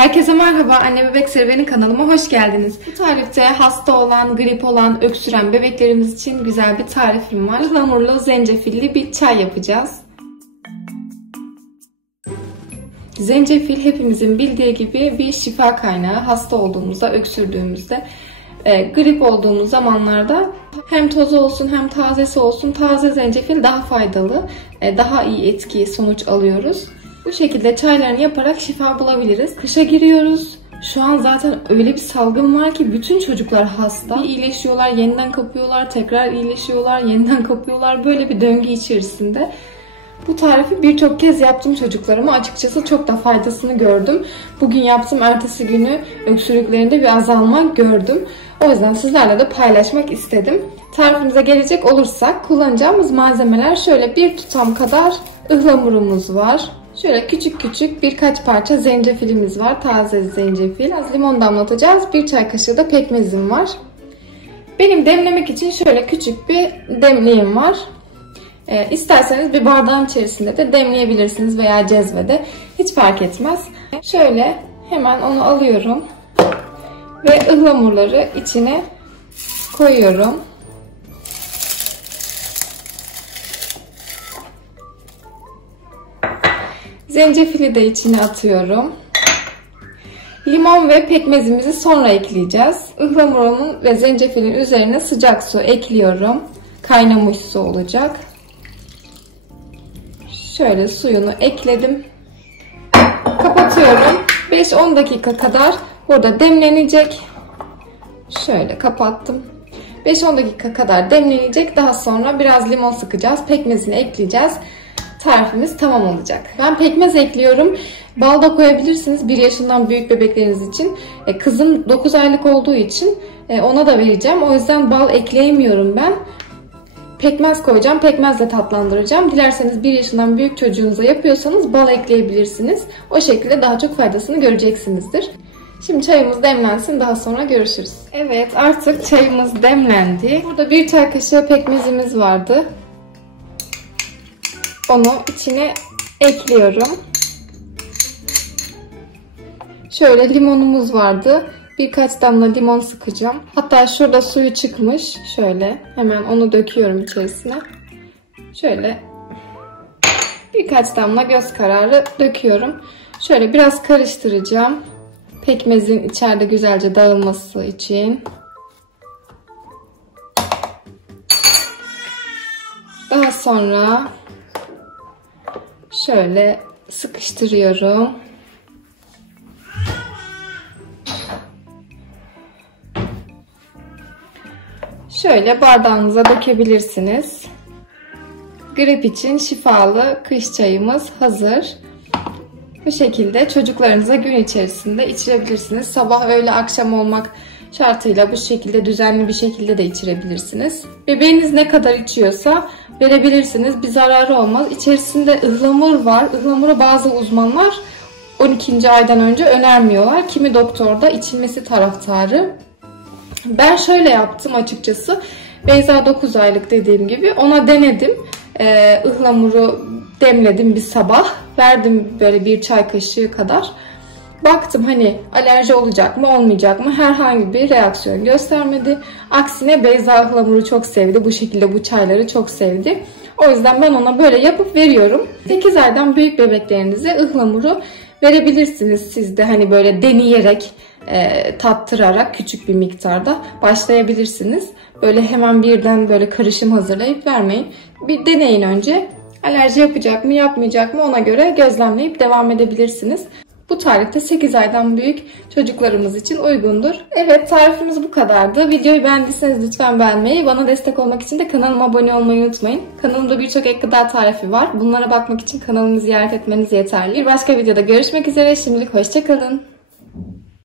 Herkese merhaba, Anne Bebek Serüveni kanalıma hoş geldiniz. Bu tarifte hasta olan, grip olan, öksüren bebeklerimiz için güzel bir tarifim var. Ihlamurlu, zencefilli bir çay yapacağız. Zencefil hepimizin bildiği gibi bir şifa kaynağı. Hasta olduğumuzda, öksürdüğümüzde, grip olduğumuz zamanlarda hem tozu olsun hem tazesi olsun taze zencefil daha faydalı, daha iyi etki, sonuç alıyoruz. Bu şekilde çaylarını yaparak şifa bulabiliriz. Kışa giriyoruz. Şu an zaten öyle bir salgın var ki bütün çocuklar hasta. Bir iyileşiyorlar, yeniden kapıyorlar, tekrar iyileşiyorlar, yeniden kapıyorlar. Böyle bir döngü içerisinde. Bu tarifi birçok kez yaptım çocuklarıma. Açıkçası çok da faydasını gördüm. Bugün yaptım, ertesi günü öksürüklerinde bir azalma gördüm. O yüzden sizlerle de paylaşmak istedim. Tarifimize gelecek olursak kullanacağımız malzemeler şöyle: bir tutam kadar ıhlamurumuz var. Şöyle küçük küçük birkaç parça zencefilimiz var. Taze zencefil. Biraz limon damlatacağız. Bir çay kaşığı da pekmezim var. Benim demlemek için şöyle küçük bir demliğim var. İsterseniz bir bardağın içerisinde de demleyebilirsiniz veya cezvede. Hiç fark etmez. Şöyle hemen onu alıyorum. Ve ıhlamurları içine koyuyorum. Zencefili de içine atıyorum. Limon ve pekmezimizi sonra ekleyeceğiz. Ihlamurumun ve zencefilin üzerine sıcak su ekliyorum. Kaynamış su olacak. Şöyle suyunu ekledim. Kapatıyorum. 5-10 dakika kadar burada demlenecek. Şöyle kapattım. 5-10 dakika kadar demlenecek. Daha sonra biraz limon sıkacağız. Pekmezini ekleyeceğiz. Tarifimiz tamam olacak. Ben pekmez ekliyorum. Bal da koyabilirsiniz 1 yaşından büyük bebekleriniz için. Kızım 9 aylık olduğu için ona da vereceğim. O yüzden bal ekleyemiyorum ben. Pekmez koyacağım. Pekmezle tatlandıracağım. Dilerseniz 1 yaşından büyük çocuğunuza yapıyorsanız bal ekleyebilirsiniz. O şekilde daha çok faydasını göreceksinizdir. Şimdi çayımız demlensin, daha sonra görüşürüz. Evet, artık çayımız demlendi. Burada 1 çay kaşığı pekmezimiz vardı. Onu içine ekliyorum. Şöyle limonumuz vardı. Birkaç damla limon sıkacağım. Hatta şurada suyu çıkmış. Şöyle hemen onu döküyorum içerisine. Şöyle birkaç damla göz kararı döküyorum. Şöyle biraz karıştıracağım. Pekmezin içeride güzelce dağılması için. Daha sonra şöyle sıkıştırıyorum. Şöyle bardağınıza dökebilirsiniz. Grip için şifalı kış çayımız hazır. Bu şekilde çocuklarınıza gün içerisinde içirebilirsiniz. Sabah, öğle, akşam olmak şartıyla bu şekilde düzenli bir şekilde de içirebilirsiniz. Bebeğiniz ne kadar içiyorsa verebilirsiniz. Bir zararı olmaz. İçerisinde ıhlamur var. Ihlamuru bazı uzmanlar 12. aydan önce önermiyorlar. Kimi doktor da içilmesi taraftarı. Ben şöyle yaptım açıkçası. Beyza 9 aylık dediğim gibi. Ona denedim. Ihlamuru demledim bir sabah. Verdim böyle 1 çay kaşığı kadar. Baktım hani alerji olacak mı olmayacak mı, herhangi bir reaksiyon göstermedi. Aksine Beyza ıhlamuru çok sevdi. Bu şekilde bu çayları çok sevdi. O yüzden ben ona böyle yapıp veriyorum. 8 aydan büyük bebeklerinize ıhlamuru verebilirsiniz. Siz de hani böyle deneyerek, tattırarak küçük bir miktarda başlayabilirsiniz. Böyle hemen birden böyle karışım hazırlayıp vermeyin. Bir deneyin önce. Alerji yapacak mı yapmayacak mı ona göre gözlemleyip devam edebilirsiniz. Bu tarifte 8 aydan büyük çocuklarımız için uygundur. Evet, tarifimiz bu kadardı. Videoyu beğendiyseniz lütfen beğenmeyi, bana destek olmak için de kanalıma abone olmayı unutmayın. Kanalımda birçok ek gıda tarifi var. Bunlara bakmak için kanalımı ziyaret etmeniz yeterli. Bir başka videoda görüşmek üzere. Şimdilik hoşça kalın.